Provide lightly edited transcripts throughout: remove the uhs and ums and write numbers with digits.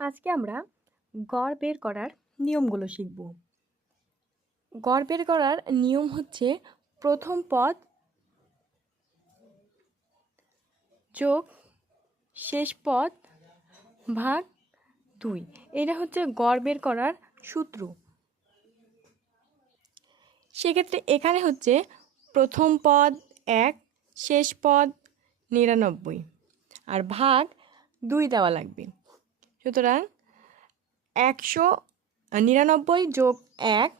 আজকে আমরা গড় বের করার নিয়মগুলো শিখব। গড় বের করার নিয়ম হচ্ছে প্রথম পদ যোগ শেষ পদ ভাগ 2। এটা হচ্ছে গড় বের করার সূত্র। সেক্ষেত্রে এখানে হচ্ছে প্রথম পদ 1, শেষ পদ 99 আর ভাগ 2 দেওয়া লাগবে। সুতরাং 199 যোগ 1,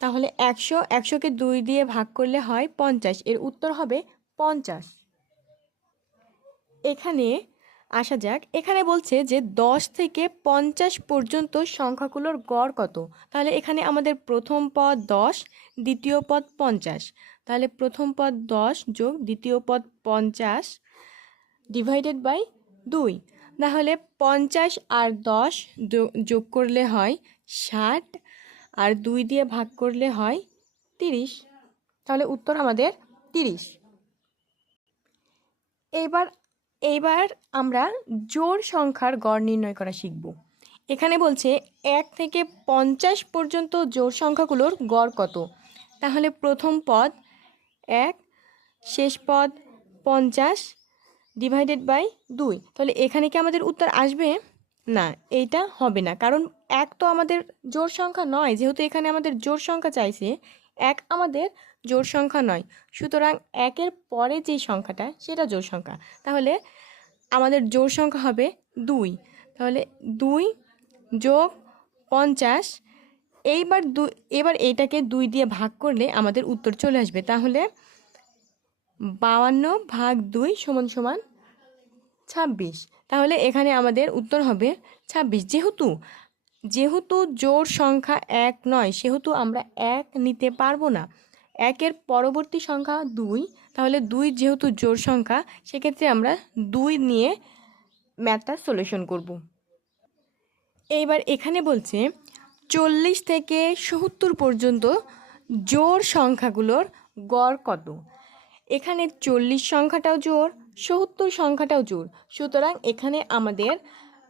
তাহলে 100কে 2 দিয়ে ভাগ করলে হয় 50। এর উত্তর হবে 50। এখানে আসা যাক, এখানে বলছে যে 10 থেকে 50 পর্যন্ত সংখ্যাগুলোর গড় কত। তাহলে এখানে আমাদের প্রথম পদ 10, দ্বিতীয় পদ 50। তাহলে প্রথম পদ 10 যোগ দ্বিতীয় পদ 50 ডিভাইডেড বাই 2। তাহলে 50 আর 10 যোগ করলে হয় 60 আর 2 দিয়ে ভাগ করলে হয় 30। তাহলে উত্তর আমাদের 30। এইবার আমরা জোড় সংখ্যার গড় নির্ণয় করা শিখব। এখানে বলছে 1 থেকে 50 পর্যন্ত জোড় সংখ্যাগুলোর গড় কত। তাহলে প্রথম পদ 1, শেষ পদ 50 ডিভাইডেড বাই 2। তাহলে এখানে কি আমাদের উত্তর আসবে? না, এইটা হবে না, কারণ 1 তো আমাদের জোড় সংখ্যা নয়। যেহেতু এখানে আমাদের জোড় সংখ্যা চাইছে, 1 আমাদের জোড় সংখ্যা নয়। সুতরাং 1-এর পরে যে সংখ্যাটা সেটা জোড় সংখ্যা। তাহলে আমাদের জোড় সংখ্যা হবে 2। তাহলে 2 যোগ 50। এবার এইটাকে 2 দিয়ে ভাগ করলে আমাদের উত্তর চলে আসবে। তাহলে 52 ভাগ 2 সমান সমান 26। তাহলে এখানে আমাদের উত্তর হবে 26। যেহেতু জোড় সংখ্যা 1 নয়, সেহেতু আমরা 1 নিতে পারবো না। 1-এর পরবর্তী সংখ্যা 2। তাহলে 2 যেহেতু জোড় সংখ্যা, সেক্ষেত্রে আমরা 2 নিয়ে ম্যাথটা সলিউশন করব। এইবার এখানে বলছে 40 থেকে 70 পর্যন্ত জোড় সংখ্যাগুলোর গড় কত। এখানে 40 সংখ্যাটাও জোড়, 70 সংখ্যাটাও জোড়। সুতরাং এখানে আমাদের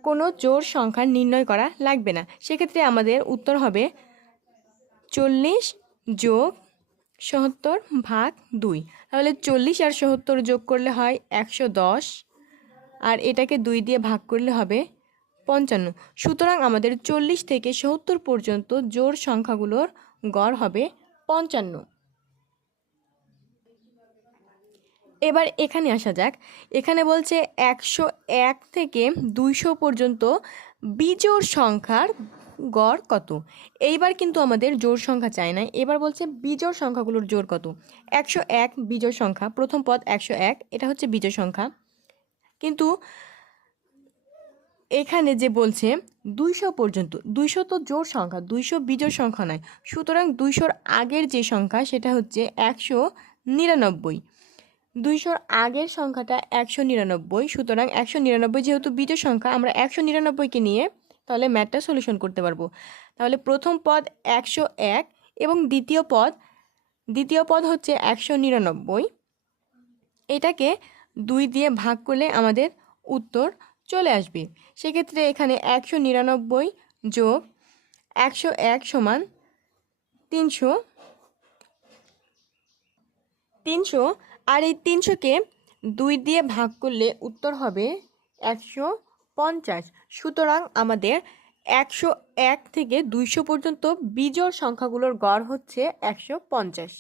কোনো জোড় সংখ্যা নির্ণয় করা লাগবে না। সেক্ষেত্রে আমাদের উত্তর হবে 40 যোগ 70 ভাগ 2। তাহলে 40 আর 70 যোগ করলে হয় 110 আর এটাকে 2 দিয়ে ভাগ করলে হবে 55। সুতরাং আমাদের 40 থেকে 70 পর্যন্ত জোড় সংখ্যাগুলোর গড় হবে 55। এবার এখানে আসা যাক। এখানে বলছে 101 থেকে 200 পর্যন্ত বিজোড় সংখ্যার গড় কত। এইবার কিন্তু আমাদের জোড় সংখ্যা চাই না, এবার বলছে বিজোড় সংখ্যাগুলোর জোড় কত। 101 বিজোড় সংখ্যা, প্রথম পদ 101, এটা হচ্ছে বিজোড় সংখ্যা। কিন্তু এখানে যে বলছে 200 পর্যন্ত, 200 তো জোড় সংখ্যা, 200 বিজোড় সংখ্যা নয়। সুতরাং 200-র আগের যে সংখ্যা সেটা হচ্ছে 199। 200-র আগের সংখ্যাটা 199। সুতরাং 199 যেহেতু বিজোড় সংখ্যা, আমরা 199কে নিয়ে তাহলে ম্যাথটা সলিউশন করতে পারবো। তাহলে প্রথম পদ 101 এবং দ্বিতীয় পদ হচ্ছে 199। এটাকে 2 দিয়ে ভাগ করলে আমাদের উত্তর চলে আসবে। সেক্ষেত্রে এখানে 199 যোগ 101 সমান 300। আর এই 300কে 2 দিয়ে ভাগ করলে উত্তর হবে 150। সুতরাং আমাদের 101 থেকে 200 পর্যন্ত বিজোড় সংখ্যাগুলোর গড় হচ্ছে 150।